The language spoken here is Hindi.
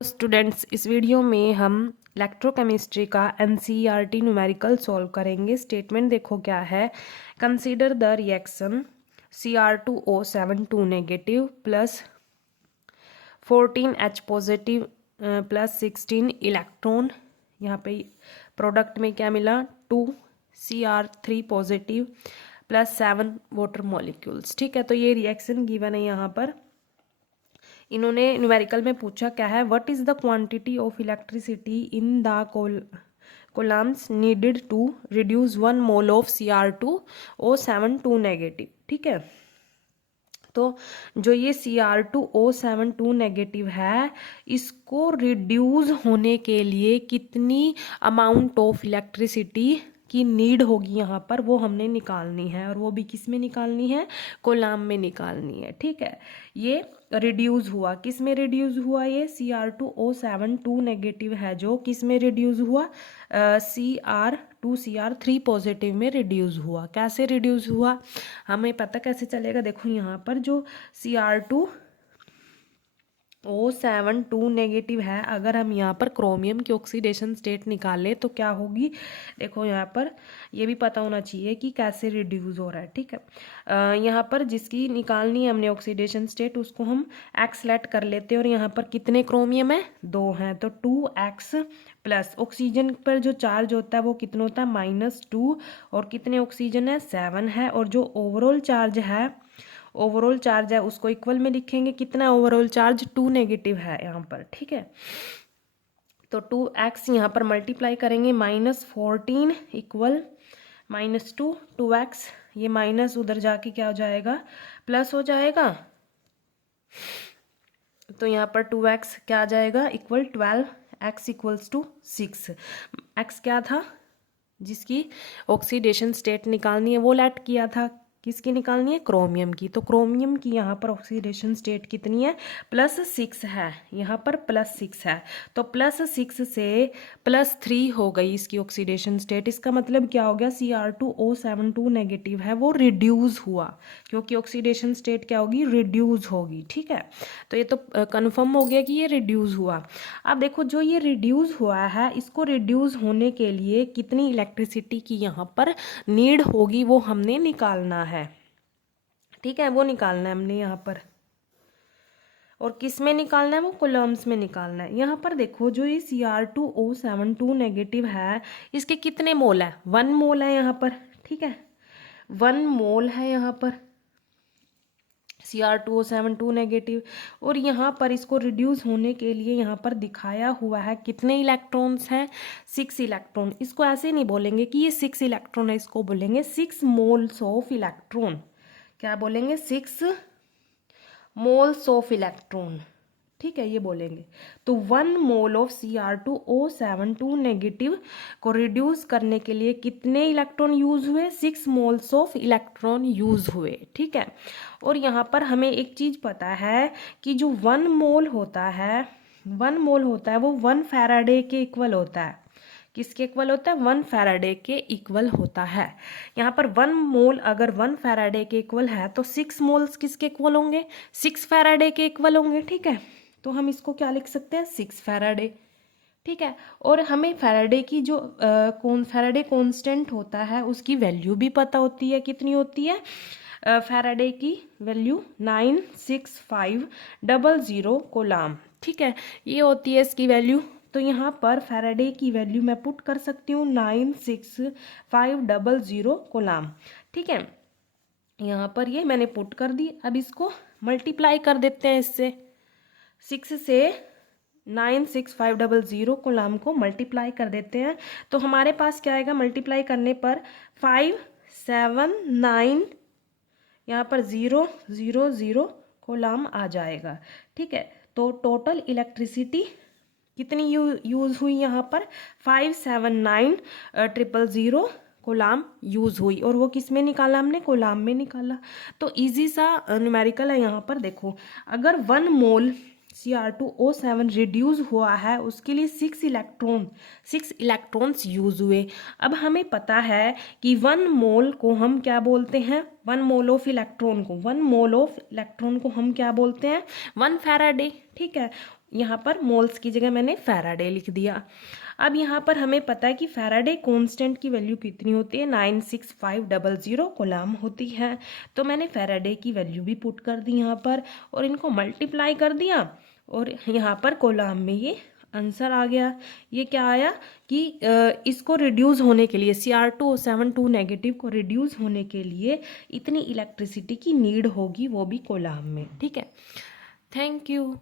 स्टूडेंट्स, इस वीडियो में हम इलेक्ट्रोकेमिस्ट्री का एनसीईआरटी न्यूमेरिकल सॉल्व करेंगे। स्टेटमेंट देखो क्या है। Consider the reaction Cr2O7 2 negative plus 14H positive plus 16 electron. यहाँ पे प्रोडक्ट में क्या मिला 2 Cr3 positive plus 7 water molecules. ठीक है, तो ये रिएक्शन गिवन है। यहाँ पर इन्होंने न्यूमेरिकल में पूछा क्या है, what is the quantity of electricity in the coulombs needed to reduce 1 mole of Cr2O7 2 negative. ठीक है, तो जो ये Cr2O7 2 नेगेटिव है, इसको रिड्यूस होने के लिए कितनी अमाउंट ऑफ इलेक्ट्रिसिटी की नीड होगी यहाँ पर, वो हमने निकालनी है। और वो भी किस में निकालनी है, कोलाम में निकालनी है। ठीक है, ये रिड्यूस हुआ, किस में रिड्यूस हुआ, ये Cr2O7 2 नेगेटिव है जो किस में रिड्यूस हुआ, Cr3 पॉजिटिव में रिड्यूस हुआ। कैसे रिड्यूस हुआ हमें पता कैसे चलेगा। देखो यहाँ पर जो Cr2O7 2 नेगेटिव है, अगर हम यहाँ पर क्रोमियम की ऑक्सीडेशन स्टेट निकाले तो क्या होगी। देखो यहाँ पर ये भी पता होना चाहिए कि कैसे रिड्यूस हो रहा है। ठीक है, यहाँ पर जिसकी निकालनी है हमने ऑक्सीडेशन स्टेट, उसको हम एक्स लेट कर लेते हैं। और यहाँ पर कितने क्रोमियम है, 2 हैं, तो 2x प्लस ऑक्सीजन पर जो चार्ज होता है वो कितना होता है -2, और कितने ऑक्सीजन है 7 है। और जो ओवरऑल चार्ज है उसको इक्वल में लिखेंगे। कितना ओवरऑल चार्ज 2 नेगेटिव है यहाँ पर। ठीक है, तो 2x यहाँ पर मल्टीप्लाई करेंगे, -14 इक्वल -2, 2x ये माइनस उधर जाके क्या हो जाएगा, प्लस हो जाएगा। तो यहाँ पर 2x क्या आ जाएगा, equal 12, x equals to 6। x क्या था, जिसकी ऑक्सीडेशन स्टेट निकालनी है वो लेट किया था, किसकी निकालनी है, क्रोमियम की। तो क्रोमियम की यहाँ पर ऑक्सीडेशन स्टेट कितनी है, +6 है। यहाँ पर +6 है, तो +6 से +3 हो गई इसकी ऑक्सीडेशन स्टेट। इसका मतलब क्या हो गया, Cr2O7 2 नेगेटिव है वो रिड्यूस हुआ, क्योंकि ऑक्सीडेशन स्टेट क्या होगी, रिड्यूस होगी। ठीक है, तो ये तो कन्फर्म हो गया कि ये रिड्यूस हुआ। अब देखो जो ये रिड्यूस हुआ है, इसको रिड्यूस होने के लिए कितनी इलेक्ट्रिसिटी की यहाँ पर नीड होगी वो हमने निकालना है। ठीक है, वो निकालना है हमने यहाँ पर। और किस में निकालना है, वो कोलम्स में निकालना है। यहाँ पर देखो जो ये Cr2O7 2 नेगेटिव है, इसके कितने मोल है, 1 मोल है यहाँ पर। ठीक है, 1 मोल है यहाँ पर Cr2O7 2 नेगेटिव। और यहाँ पर इसको रिड्यूस होने के लिए यहाँ पर दिखाया हुआ है कितने इलेक्ट्रॉन्स हैं, 6 इलेक्ट्रॉन। इसको ऐसे नहीं बोलेंगे कि ये 6 इलेक्ट्रॉन है, इसको बोलेंगे 6 मोल्स ऑफ इलेक्ट्रॉन। क्या बोलेंगे, 6 मोल्स ऑफ इलेक्ट्रॉन। ठीक है, ये बोलेंगे। तो 1 मोल ऑफ Cr2O7 2 नेगेटिव को रिड्यूस करने के लिए कितने इलेक्ट्रॉन यूज हुए, 6 मोल्स ऑफ इलेक्ट्रॉन यूज हुए। ठीक है, और यहाँ पर हमें एक चीज पता है कि जो 1 मोल होता है वो 1 फैराडे के इक्वल होता है। किसके इक्वल होता है, 1 फैराडे के इक्वल होता है। यहाँ पर 1 मोल अगर 1 फैराडे के इक्वल है, तो 6 मोल्स किसके इक्वल होंगे, 6 फैराडे के इक्वल होंगे। ठीक है, तो हम इसको क्या लिख सकते हैं, 6 फैराडे। ठीक है, और हमें फैराडे की जो फैराडे कांस्टेंट होता है उसकी वैल्यू भी पता होती है। कितनी होती है, फैराडे की वैल्यू 96500 कोलाम। ठीक है, ये होती है इसकी वैल्यू। तो यहाँ पर फैराडे की वैल्यू मैं पुट कर सकती हूँ 96500 कोलाम। ठीक है, यहाँ पर ये मैंने पुट कर दी। अब इसको मल्टीप्लाई कर देते हैं इससे, 6 से 96500 कोलाम को मल्टीप्लाई कर देते हैं। तो हमारे पास क्या आएगा, मल्टीप्लाई करने पर 579 यहाँ पर 000 कोलाम आ जाएगा। ठीक है, तो टोटल इलेक्ट्रिसिटी कितनी यूज हुई यहाँ पर, 579,000 कोलाम यूज हुई। और वो किस में निकाला हमने, कोलाम में निकाला। तो इजी सा न्यूमेरिकल है। यहाँ पर देखो, अगर 1 मोल Cr2O7 रिड्यूस हुआ है, उसके लिए 6 इलेक्ट्रॉन्स यूज हुए। अब हमें पता है कि 1 मोल को हम क्या बोलते हैं, 1 मोल ऑफ इलेक्ट्रॉन को हम क्या बोलते हैं, 1 फैराडे। ठीक है, यहाँ पर मोल्स की जगह मैंने फैराडे लिख दिया। अब यहाँ पर हमें पता है कि फैराडे कांस्टेंट की वैल्यू कितनी होती है, 96500 कूलम होती है। तो मैंने फैराडे की वैल्यू भी पुट कर दी यहाँ पर और इनको मल्टीप्लाई कर दिया और यहाँ पर कॉलम में ये आंसर आ गया। ये क्या आया कि इसको रिड्यूस होने के लिए Cr2O7 नेगेटिव को रिड्यूस होने के लिए इतनी इलेक्ट्रिसिटी की नीड होगी, वो भी कॉलम में। ठीक है, थैंक यू।